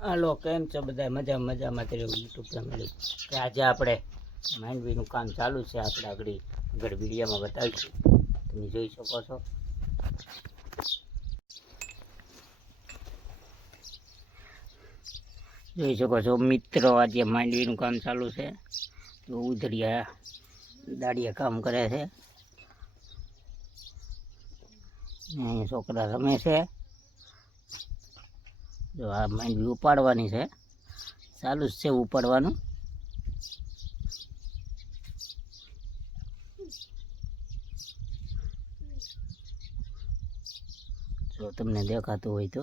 હાલો કેમ છો બધા મજા, મજામાં તેરી યુટ્યુબ ફેમિલી કે આજે આપણે માંડવીનું કામ ચાલુ છે, આપણે આગળ આગળ વિડીયોમાં બતાવીશું. તમે જોઈ શકો છો. જોઈ શકો છો, મિત્રો આજે માંડવીનું કામ ચાલુ છે. તો ઉધરિયા દાડિયા કામ કરે છે. છોકરા રમે છે. જો આ માંડવી ઉપાડવાની છે. ચાલુ જ છે ઉપાડવાનું. જો તમને દેખાતું હોય તો.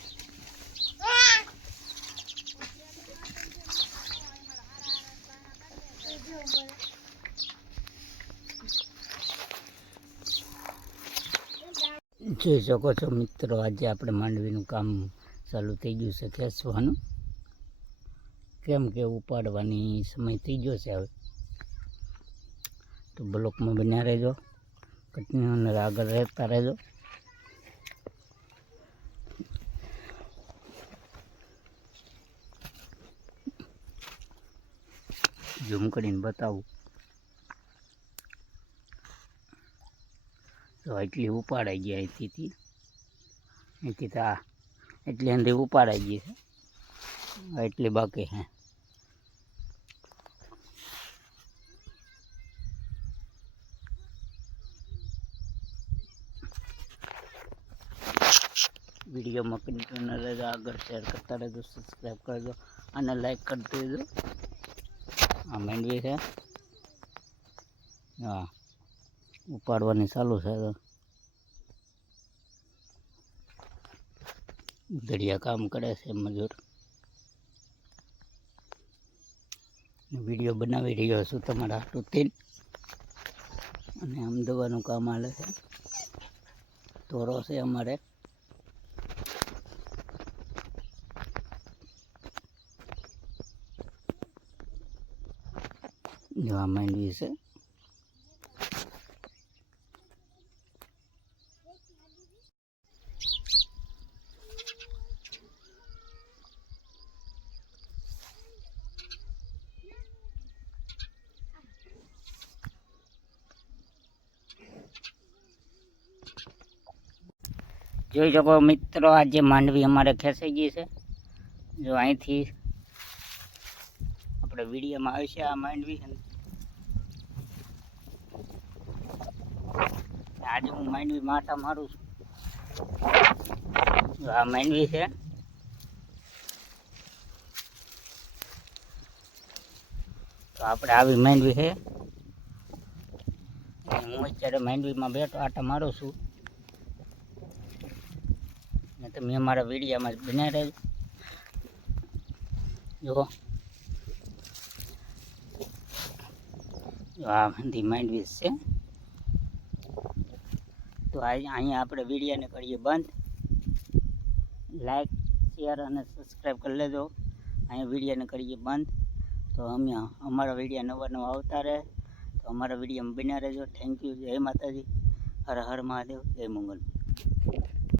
જોઈ શકો છો મિત્રો, આજે આપણે માંડવીનું કામ ચાલુ થઈ ગયું છે ખેંચવાનું. કેમ કે ઉપાડવાની સમય થઈ ગયો છે હવે. તો બ્લોકમાં બન્યા રહેજો કન્ટિન્યુ આગળ રહેતા રહેજો. ઝૂમ કરીને બતાવું. તો એટલી ઉપાડાઈ ગયા અહીંથી અહીંથી તો આ, એટલી અંદર ઉપાડાઈ ગઈ છે. એટલી બાકી હે વિડીયોમાં કન્ટિન્યુ રહેજો આગળ શેર કરતા રહેજો સબસ્ક્રાઈબ કરજો અને લાઈક કરી દેજો. આ માંડવી છે. હા. ઉપાડવાની ચાલુ છે ઉધડિયા કામ કરે છે મજૂર. વીડિયો બનાવી રહ્યો છું તમારા હાટું અને આમ દવાનું કામ હાલે છે. તોરો છે અમારે. જોવા માંડવી છે. જોઈ શકો મિત્રો આજે માંડવી અમારે ખેંચાઈ ગઈ છે. જો અહીંથી આપણે વિડીયોમાં આવશે આ માંડવી. આજે હું માંડવી માથા મારું છું. આ માંડવી છે. તો આપણે આવી માંડવી છે. હું અત્યારે માંડવીમાં બેઠો આટા મારું છું. ને તમે અમારા વિડીયામાં બનાવી રહેજો જુઓ જો આ માઇન્ડ માંડવી છે. તો અહીંયા આપણે વિડીયાને કરીએ બંધ. લાઈક શેર અને સબસ્ક્રાઈબ કરી લેજો. અહીંયા વિડીયાને કરીએ બંધ. તો અમે અમારા વિડીયા નવા નવા આવતા રહે. તો અમારા વિડીયોમાં બન્યા રહેજો. થેન્ક યુ જય માતાજી. હર હર મહાદેવ. જય મંગલ.